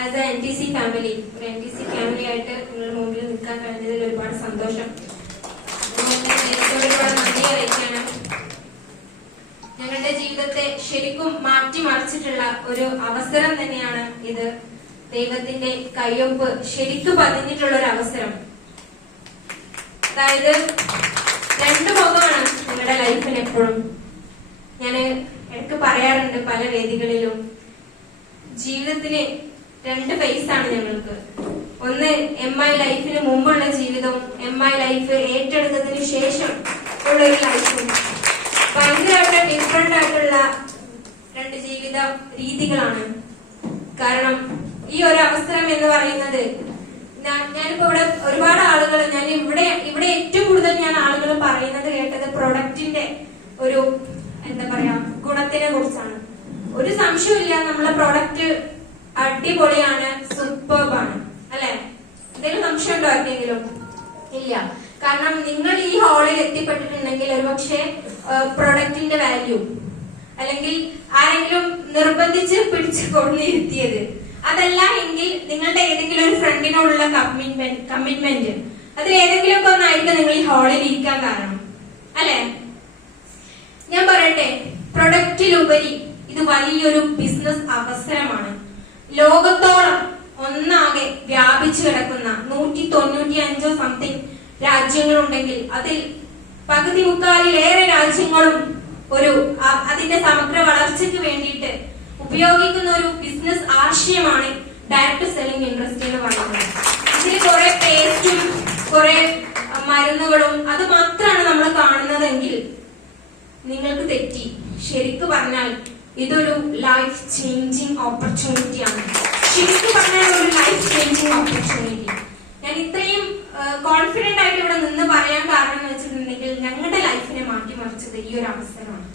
As A NTC family, ഒരു NTC family ആയിട്ട് നിങ്ങളുടെ മുമ്പിൽ നിൽക്കാൻ കഴിഞ്ഞതിൽ ഒരുപാട് സന്തോഷം. ഒരുപാട് നന്ദി അറിയിക്കാണ്. ഞങ്ങളുടെ ജീവിതത്തെ ശരിക്കും മാറ്റിമറിച്ചിട്ടുള്ള ഒരു അവസരം തന്നെയാണ് ഇത്. ദൈവത്തിന്റെ കയ്യൊപ്പ് ശരിക്കും പതിഞ്ഞിട്ടുള്ള ഒരു അവസരം. അതായത് രണ്ടു മുഖമാണ് നിങ്ങളുടെ ലൈഫിന് എപ്പോഴും. ഞാൻ ഇടയ്ക്ക് പറയാറുണ്ട് പല വേദികളിലും, ജീവിതത്തിന് രണ്ട് ഫേസ് ആണ് ഞങ്ങൾക്ക്. ഒന്ന് MI ലൈഫിന് മുമ്പുള്ള ജീവിതവും MI ലൈഫ് ഏറ്റെടുത്തതിന് ശേഷം ഉള്ള ഒരു ലൈഫും. ഭയങ്കരമായിട്ട് ഡിഫറെന്റ് ആയിട്ടുള്ള രണ്ട് ജീവിത രീതികളാണ്. കാരണം ഈ ഒരു അവസരം എന്ന് പറയുന്നത്, ഞാനിപ്പോ ഇവിടെ ഒരുപാട് ആളുകൾ, ഞാൻ ഇവിടെ ഏറ്റവും കൂടുതൽ ഞാൻ ആളുകൾ പറയുന്നത് കേട്ടത് പ്രൊഡക്റ്റിന്റെ ഒരു എന്താ പറയാ ഗുണത്തിനെ കുറിച്ചാണ്. ഒരു സംശയമില്ല, നമ്മളെ പ്രൊഡക്റ്റ് അടിപൊളിയാണ്, സൂപ്പർബാണ്, അല്ലെ? എന്തെങ്കിലും സംശയം ഉണ്ടോ ആർക്കെങ്കിലും? ഇല്ല. കാരണം നിങ്ങൾ ഈ ഹാളിൽ എത്തിപ്പെട്ടിട്ടുണ്ടെങ്കിൽ ഒരുപക്ഷെ പ്രൊഡക്റ്റിന്റെ വാല്യൂ, അല്ലെങ്കിൽ ആരെങ്കിലും നിർബന്ധിച്ച് പിടിച്ചു കൊണ്ടിരുത്തിയത്, അതല്ല എങ്കിൽ നിങ്ങളുടെ ഏതെങ്കിലും ഒരു ഫ്രണ്ടിനോടുള്ള കമ്മിറ്റ്മെന്റ്, അതിൽ ഏതെങ്കിലും ഒക്കെ ഒന്നായിരിക്കും നിങ്ങൾ ഈ ഹാളിൽ ഇരിക്കാൻ കാരണം, അല്ലെ? ഞാൻ പറയട്ടെ, പ്രൊഡക്റ്റിലുപരി ഇത് വലിയൊരു ബിസിനസ് അവസരമാണ്. ലോകത്തോളം ഒന്നാകെ വ്യാപിച്ചു കിടക്കുന്ന 195 സംതിങ് രാജ്യങ്ങളുണ്ടെങ്കിൽ അതിൽ പകുതി മുക്കാലിലേറെ രാജ്യങ്ങളും അതിന്റെ സമഗ്ര വളർച്ചയ്ക്ക് വേണ്ടിയിട്ട് ഉപയോഗിക്കുന്ന ഒരു ബിസിനസ് ആശയമാണ് ഡയറക്ട് സെല്ലിംഗ് ഇൻഡസ്ട്രി എന്ന് പറയുന്നത്. ഇതിൽ കുറെ പേസ്റ്റും കുറെ മരുന്നുകളും അത് മാത്രമാണ് നമ്മൾ കാണുന്നതെങ്കിൽ നിങ്ങൾക്ക് തെറ്റി. ശരിക്കു പറഞ്ഞാൽ ഇതൊരു ലൈഫ് ചേഞ്ചിങ് ഓപ്പർച്യൂണിറ്റിയാണ്. ശരിക്കും പറഞ്ഞാൽ ഒരു ലൈഫ് ചേഞ്ചിങ് ഓപ്പർച്യൂണിറ്റി. ഞാൻ ഇത്രയും കോൺഫിഡന്റ് ആയിട്ട് ഇവിടെ നിന്ന് പറയാൻ കാരണം എന്ന് വെച്ചിട്ടുണ്ടെങ്കിൽ ഞങ്ങളുടെ ലൈഫിനെ മാറ്റിമറിച്ചത് ഈ ഒരു അവസരമാണ്.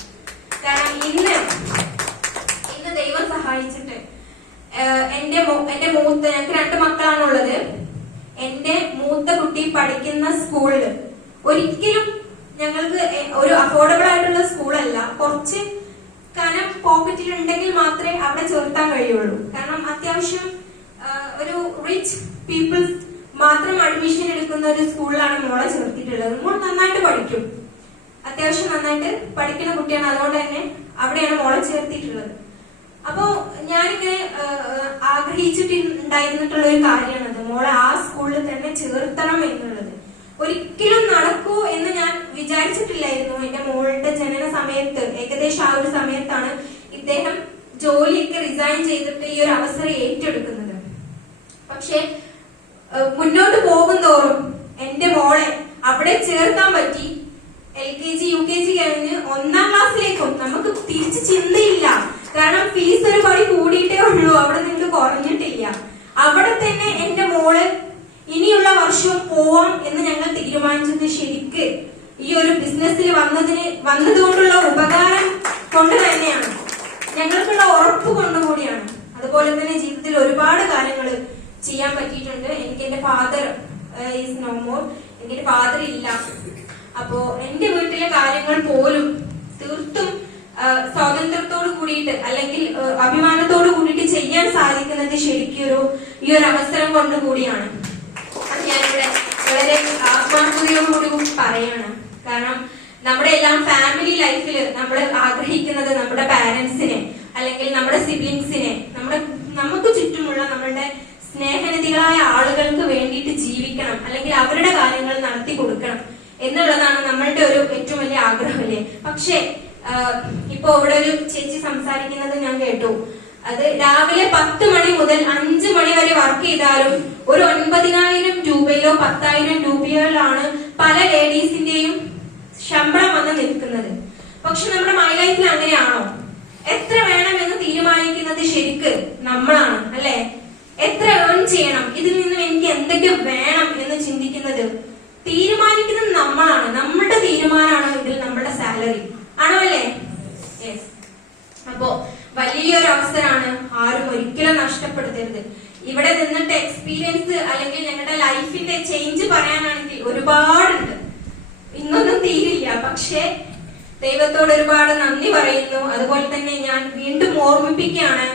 കാരണം ഇന്ന് ദൈവം സഹായിച്ചിട്ട് എന്റെ മൂത്ത, ഞങ്ങൾക്ക് 2 മക്കളാണുള്ളത്. എന്റെ മൂത്ത കുട്ടി പഠിക്കുന്ന സ്കൂളില് ഒരിക്കലും ഞങ്ങൾക്ക് ഒരു അഫോർഡബിൾ ആയിട്ടുള്ള സ്കൂളല്ല, കുറച്ച് കനം പോക്കറ്റിൽ ഉണ്ടെങ്കിൽ മാത്രമേ അവിടെ ചേർത്താൻ കഴിയുള്ളൂ. കാരണം അത്യാവശ്യം ഒരു റിച്ച് പീപ്പിൾസ് മാത്രം അഡ്മിഷൻ എടുക്കുന്ന ഒരു സ്കൂളിലാണ് മോളെ ചേർത്തിട്ടുള്ളത്. മോൾ നന്നായിട്ട് പഠിക്കും, അത്യാവശ്യം നന്നായിട്ട് പഠിക്കുന്ന കുട്ടിയാണ്, അതുകൊണ്ട് തന്നെ അവിടെയാണ് മോളെ ചേർത്തിട്ടുള്ളത്. അപ്പോ ഞാനിങ്ങനെ ആഗ്രഹിച്ചിട്ടുണ്ടായിരുന്നിട്ടുള്ള ഒരു കാര്യമാണത്, മോളെ ആ സ്കൂളിൽ തന്നെ ചേർത്തണം എന്നുള്ളത്. ഒരിക്കലും നടക്കൂ എന്ന് ഞാൻ വിചാരിച്ചിട്ടില്ലായിരുന്നു. എന്റെ മോളുടെ ജനന സമയത്ത്, ഏകദേശം ആ ഒരു സമയത്താണ് ഇദ്ദേഹം ജോലിയൊക്കെ റിസൈൻ ചെയ്തിട്ട് ഈ ഒരു അവസരം ഏറ്റെടുക്കുന്നത്. പക്ഷെ മുന്നോട്ട് പോകും തോറും എന്റെ മോളെ അവിടെ ചേർക്കാൻ പറ്റി. LKG UKG കഴിഞ്ഞ് 1ാം ക്ലാസ്സിലേക്കും നമുക്ക് തിരിച്ച് ചിന്തയില്ല. കാരണം ഫീസ് ഒരു പടി കൂടിയിട്ടേ ഉള്ളൂ, അവിടെ നിങ്ങൾക്ക് കുറഞ്ഞിട്ടില്ല. അവിടെ തന്നെ എന്റെ മോള് ഇനിയുള്ള വർഷവും പോവാം എന്ന് ഞങ്ങൾ തീരുമാനിച്ചത് ശരിക്ക് ഈ ഒരു ബിസിനസ്സിൽ വന്നതുകൊണ്ടുള്ള ഉപകാരം കൊണ്ട് തന്നെയാണ്, ഞങ്ങൾക്കുള്ള ഉറപ്പ് കൊണ്ടുകൂടിയാണ്. അതുപോലെ തന്നെ ജീവിതത്തിൽ ഒരുപാട് കാര്യങ്ങൾ ചെയ്യാൻ പറ്റിയിട്ടുണ്ട്. എനിക്ക് എന്റെ ഫാദർ ഈസ് നോ മോർ, എനിക്ക് ഫാദർ ഇല്ല. അപ്പോ എന്റെ വീട്ടിലെ കാര്യങ്ങൾ പോലും തീർത്തും സ്വാതന്ത്ര്യത്തോട് കൂടിയിട്ട്, അല്ലെങ്കിൽ അഭിമാനത്തോട് കൂടിയിട്ട് ചെയ്യാൻ സാധിക്കുന്നത് ശരിക്കും ഈ ഒരു അവസരം കൊണ്ടുകൂടിയാണ്. അത് ഞാനിവിടെ വളരെ ആത്മാർത്ഥതയോടുകൂടി പറയാണ്. കാരണം നമ്മുടെ എല്ലാം ഫാമിലി ലൈഫിൽ നമ്മൾ ആഗ്രഹിക്കുന്നത് നമ്മുടെ പാരന്റ്സിനെ, അല്ലെങ്കിൽ നമ്മുടെ സിബ്ലിങ്സിനെ, നമുക്ക് ചുറ്റുമുള്ള നമ്മളുടെ സ്നേഹനിധികളായ ആളുകൾക്ക് വേണ്ടിയിട്ട് ജീവിക്കണം, അല്ലെങ്കിൽ അവരുടെ കാര്യങ്ങൾ നടത്തി കൊടുക്കണം എന്നുള്ളതാണ് നമ്മളുടെ ഒരു ഏറ്റവും വലിയ ആഗ്രഹമല്ലേ. പക്ഷെ ഇപ്പൊ ഇവിടെ ഒരു ചേച്ചി സംസാരിക്കുന്നത് ഞാൻ കേട്ടു. അത് രാവിലെ 10 മണി മുതൽ 5 മണി വരെ വർക്ക് ചെയ്താലും ഒരു 9,000 രൂപയിലോ 10,000 രൂപയിലാണ് പല ലേഡീസിന്റെയും ശമ്പളം വന്ന് നിൽക്കുന്നത്. പക്ഷെ നമ്മുടെ മൈ ലൈഫിൽ അങ്ങനെയാണോ? എത്ര വേണമെന്ന് തീരുമാനിക്കുന്നത് ശരിക്ക് നമ്മളാണ്, അല്ലെ? എത്ര ഏൺ ചെയ്യണം, ഇതിൽ നിന്നും എനിക്ക് എന്തൊക്കെ വേണം എന്ന് ചിന്തിക്കുന്നത് തീരുമാനിക്കുന്നത് നമ്മളാണ്. നമ്മുടെ തീരുമാനമാണ് ഇതിൽ നമ്മുടെ സാലറി ആണോ, അല്ലേ? യെസ്. അപ്പോ വലിയൊരു അവസരമാണ്, ആരും ഒരിക്കലും നഷ്ടപ്പെടുത്തരുത്. ഇവിടെ നിന്നിട്ട് എക്സ്പീരിയൻസ് അല്ലെങ്കിൽ ഞങ്ങളുടെ ലൈഫിന്റെ ചേഞ്ച് പറയാനാണെങ്കിൽ ഒരുപാടുണ്ട്, ഇന്നൊന്നും തീരില്ല. പക്ഷെ ദൈവത്തോട് ഒരുപാട് നന്ദി പറയുന്നു. അതുപോലെ തന്നെ ഞാൻ വീണ്ടും ഓർമ്മിപ്പിക്കുകയാണ്,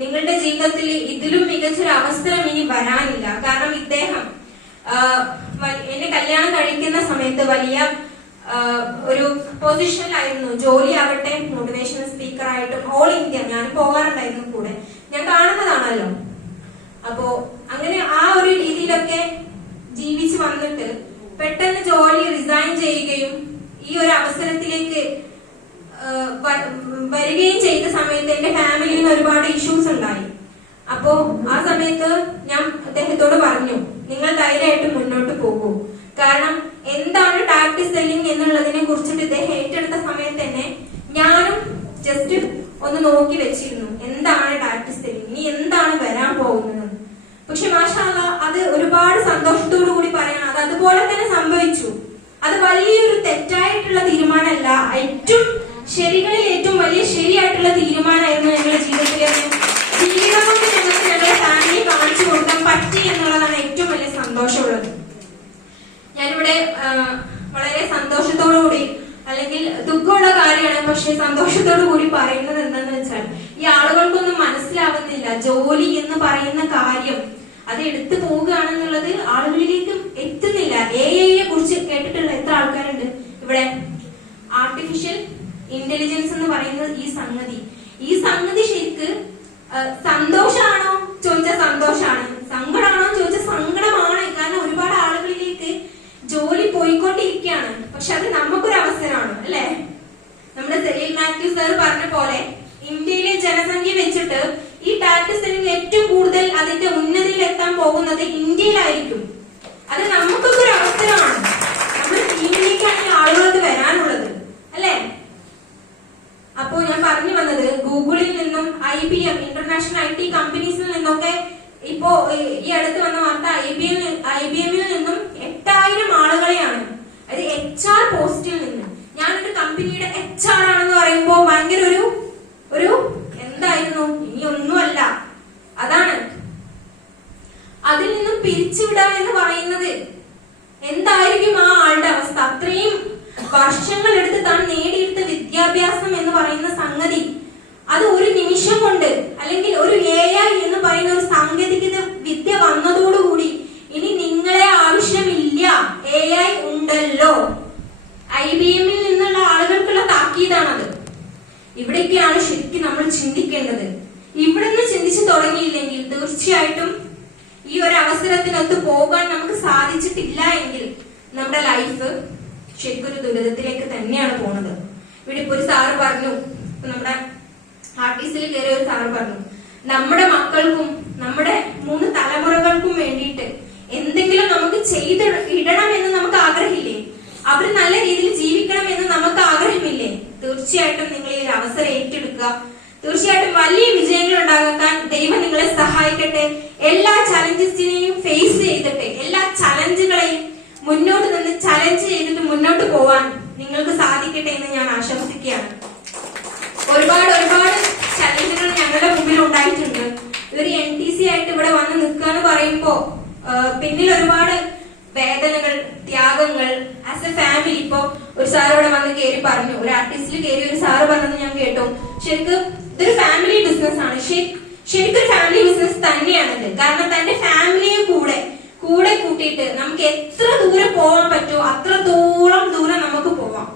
നിങ്ങളുടെ ജീവിതത്തിൽ ഇതിലും മികച്ചൊരു അവസരം ഇനി വരാനില്ല. കാരണം ഇദ്ദേഹം എന്നെ കല്യാണം കഴിക്കുന്ന സമയത്ത് വലിയ ഒരു പൊസിഷനിലായിരുന്നു. ജോലി ആവട്ടെ, മോട്ടിവേഷണൽ സ്പീക്കർ ആയിട്ടും ഓൾ ഇന്ത്യ ഞാൻ പോകാറുണ്ടായിരുന്നു കൂടെ, ഞാൻ കാണുന്നതാണല്ലോ. അപ്പോ അങ്ങനെ ആ ഒരു രീതിയിലൊക്കെ ജീവിച്ചു വന്നിട്ട് പെട്ടെന്ന് ജോലി റിസൈൻ ചെയ്യുകയും ഈ ഒരു അവസരത്തിലേക്ക് വരികയും ചെയ്ത സമയത്ത് എന്റെ ഫാമിലിയിൽ നിന്ന് ഒരുപാട് ഇഷ്യൂസ് ഉണ്ടായി. അപ്പോ ആ സമയത്ത് ഞാൻ അദ്ദേഹത്തോട് പറഞ്ഞു, നിങ്ങൾ ധൈര്യമായിട്ട് മുന്നോട്ട് പോകൂ. കാരണം എന്താണ് ടാക്ടിക് സെല്ലിംഗ് എന്നുള്ളതിനെ കുറിച്ചിട്ട് ഇദ്ദേഹം ഏറ്റെടുത്ത സമയത്ത് തന്നെ ഞാനും ജസ്റ്റ് ഒന്ന് നോക്കി വെച്ചിരുന്നു, എന്താണ് ടാക്ടിക് സെല്ലിംഗ്, ഇനി എന്താണ് വരാൻ പോകുന്നത്. പക്ഷെ മാഷാ അല്ലാഹ് അത് ഒരുപാട് സന്തോഷത്തോടു കൂടി പറയണം, അത് അതുപോലെ തന്നെ സംഭവിച്ചു. അത് വലിയൊരു തെറ്റായിട്ടുള്ള തീരുമാനമല്ല, ഏറ്റവും ശരികളിൽ ഏറ്റവും വലിയ ശരിയായിട്ടുള്ള തീരുമാനമായിരുന്നു ഞങ്ങളുടെ ജീവിതത്തിലെ. ജീവിതം കൊണ്ട് ഞങ്ങൾക്ക് ഞങ്ങളുടെ ഫാമിലി കാണിച്ചു കൊടുക്കാൻ പറ്റി എന്നുള്ളതാണ് ഏറ്റവും വലിയ സന്തോഷമുള്ളത്. ഞാനിവിടെ വളരെ സന്തോഷത്തോടു കൂടി, അല്ലെങ്കിൽ ദുഃഖമുള്ള കാര്യമാണ്, പക്ഷെ സന്തോഷത്തോടു കൂടി പറയുന്നത് എന്താന്ന് വെച്ചാൽ, ഈ ആളുകൾക്കൊന്നും മനസ്സിലാവുന്നില്ല ജോലി എന്ന് പറയുന്ന കാര്യം അത് എടുത്തു പോവുകയാണെന്നുള്ളത് ആളുകളിലേക്ക് എത്തുന്നില്ല. എഐയെ കുറിച്ച് കേട്ടിട്ടുള്ള എത്ര ആൾക്കാരുണ്ട് ഇവിടെ? ആർട്ടിഫിഷ്യൽ ഇന്റലിജൻസ് എന്ന് പറയുന്നത് ഈ സംഗതി ശരിക്ക് സന്തോഷമാണോ ചോദിച്ചാൽ സന്തോഷമാണ്, സങ്കടമാണോ ചോദിച്ചാൽ സങ്കടമാണ്. കാരണം ഒരുപാട് ആളുകളിലേക്ക് ജോലി പോയിക്കൊണ്ടിരിക്കുകയാണ്. പക്ഷെ അത് നമുക്കൊരു അവസരമാണ് അല്ലെ? നമ്മുടെ സെലീൽ മാത്യു സർ പറഞ്ഞ പോലെ ഇന്ത്യയിലെ ജനസംഖ്യ വെച്ചിട്ട് ഈ ടാക്ടിക് സെല്ലിംഗ് ഏറ്റവും കൂടുതൽ അതിന്റെ ഉന്നതിയിൽ എത്താൻ പോകുന്നത് ഇന്ത്യയിലായിരിക്കും. അത് നമുക്കൊക്കെ ഒരു അവസരമാണ്. നമ്മുടെ ടീമിലേക്കാണ് ഈ ആളുകൾക്ക് വരാനുള്ളത് അല്ലെ? അപ്പോ ഞാൻ പറഞ്ഞു വന്നത്, ഗൂഗിളിൽ നിന്നും IBM ഇന്റർനാഷണൽ IT കമ്പനീസിൽ നിന്നൊക്കെ ഇപ്പോ ഈ അടുത്ത് വന്ന വാർത്ത IBM-ൽ നിന്നും 8000 ആളുകളെയാണ്, അത് HR പോസ്റ്റിൽ നിന്ന്. ഞാനൊരു കമ്പനിയുടെ HR ആണെന്ന് പറയുമ്പോ ഭയങ്കര ഒരു എന്തായിരുന്നു, ഇനി ഒന്നുമല്ല. അതാണ് അതിൽ നിന്നും പിരിച്ചുവിടുക എന്ന് പറയുന്നത്. എന്തായിരിക്കും ആ ആളുടെ അവസ്ഥ? അത്രയും വർഷങ്ങൾ എടുത്ത് താൻ നേടിയെടുത്ത വിദ്യാഭ്യാസം എന്ന് പറയുന്ന സംഗതി അത് ഒരു നിമിഷം കൊണ്ട്, അല്ലെങ്കിൽ ഒരു AI എന്ന് പറയുന്ന ഒരു സാങ്കേതിക വിദ്യ വന്നതോടുകൂടി ഇനി നിങ്ങളെ ആവശ്യമില്ല, AI ഉണ്ടല്ലോ. IBM-ൽ നിന്നുള്ള ആളുകൾക്കുള്ള താക്കീതാണത്. ഇവിടേക്കാണ് ശരിക്കും നമ്മൾ ചിന്തിക്കേണ്ടത്. ഇവിടുന്ന് ചിന്തിച്ചു തുടങ്ങിയില്ലെങ്കിൽ തീർച്ചയായിട്ടും ഈ ഒരു അവസരത്തിനൊത്ത് പോകാൻ നമുക്ക് സാധിച്ചിട്ടില്ല എങ്കിൽ നമ്മുടെ ലൈഫ് ശരിക്കും ഒരു ദുരിതത്തിലേക്ക് തന്നെയാണ് പോണത്. ഇവിടെ ഇപ്പൊ ഒരു സാറ് പറഞ്ഞു, നമ്മുടെ ആർട്ടിസ്റ്റിൽ കയറിയ ഒരു സാറ് പറഞ്ഞു, നമ്മുടെ മക്കൾക്കും നമ്മുടെ 3 തലമുറകൾക്കും വേണ്ടിയിട്ട് എന്തെങ്കിലും നമുക്ക് ചെയ്തിടണം എന്ന് നമുക്ക് ആഗ്രഹമില്ലേ? അവർ നല്ല രീതിയിൽ ജീവിക്കണം എന്ന് നമുക്ക് ആഗ്രഹമില്ലേ? തീർച്ചയായിട്ടും നിങ്ങൾ ഈ ഒരു അവസരം ഏറ്റെടുക്കുക. തീർച്ചയായിട്ടും വലിയ വിജയങ്ങൾ ഉണ്ടാക്കാൻ ദൈവം നിങ്ങളെ സഹായിക്കട്ടെ. എല്ലാ ചലഞ്ചസിനെയും ഫേസ് ചെയ്തിട്ട്, എല്ലാ ചലഞ്ചുകളെയും മുന്നോട്ട് നിന്ന് ചലഞ്ച് ചെയ്തിട്ട് മുന്നോട്ട് പോവാൻ നിങ്ങൾക്ക് സാധിക്കട്ടെ എന്ന് ഞാൻ ആശംസിക്കുകയാണ്. ഒരുപാട് ചലഞ്ചുകൾ ഞങ്ങളുടെ മുമ്പിൽ ഉണ്ടായിട്ടുണ്ട്. ഒരു NTC ആയിട്ട് ഇവിടെ വന്ന് നിൽക്കുക എന്ന് പറയുമ്പോ പിന്നിൽ ഒരുപാട് വേദനകൾ, ത്യാഗങ്ങൾ, ആസ് എ ഫാമിലി. ഇപ്പൊ ഒരു സാർ ഇവിടെ വന്ന് കയറി പറഞ്ഞു, ഒരു ആർട്ടിസ്റ്റിൽ കയറി ഒരു സാറ് പറഞ്ഞത് ഞാൻ കേട്ടു. ശരിക്കും ഇതൊരു ഫാമിലി ബിസിനസ് ആണ്. ശരിക്കും ഫാമിലി ബിസിനസ് തന്നെയാണിത്. കാരണം തന്റെ ഫാമിലിയെ കൂടെ കൂട്ടിയിട്ട് നമുക്ക് എത്ര ദൂരം പോകാൻ പറ്റുമോ അത്രത്തോളം ദൂരം നമുക്ക് പോവാം.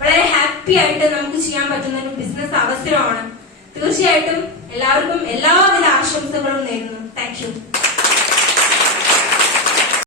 വളരെ ഹാപ്പി ആയിട്ട് നമുക്ക് ചെയ്യാൻ പറ്റുന്ന ഒരു ബിസിനസ് അവസരമാണ്. തീർച്ചയായിട്ടും എല്ലാവർക്കും എല്ലാവിധ ആശംസകളും നേരുന്നു. Thank you.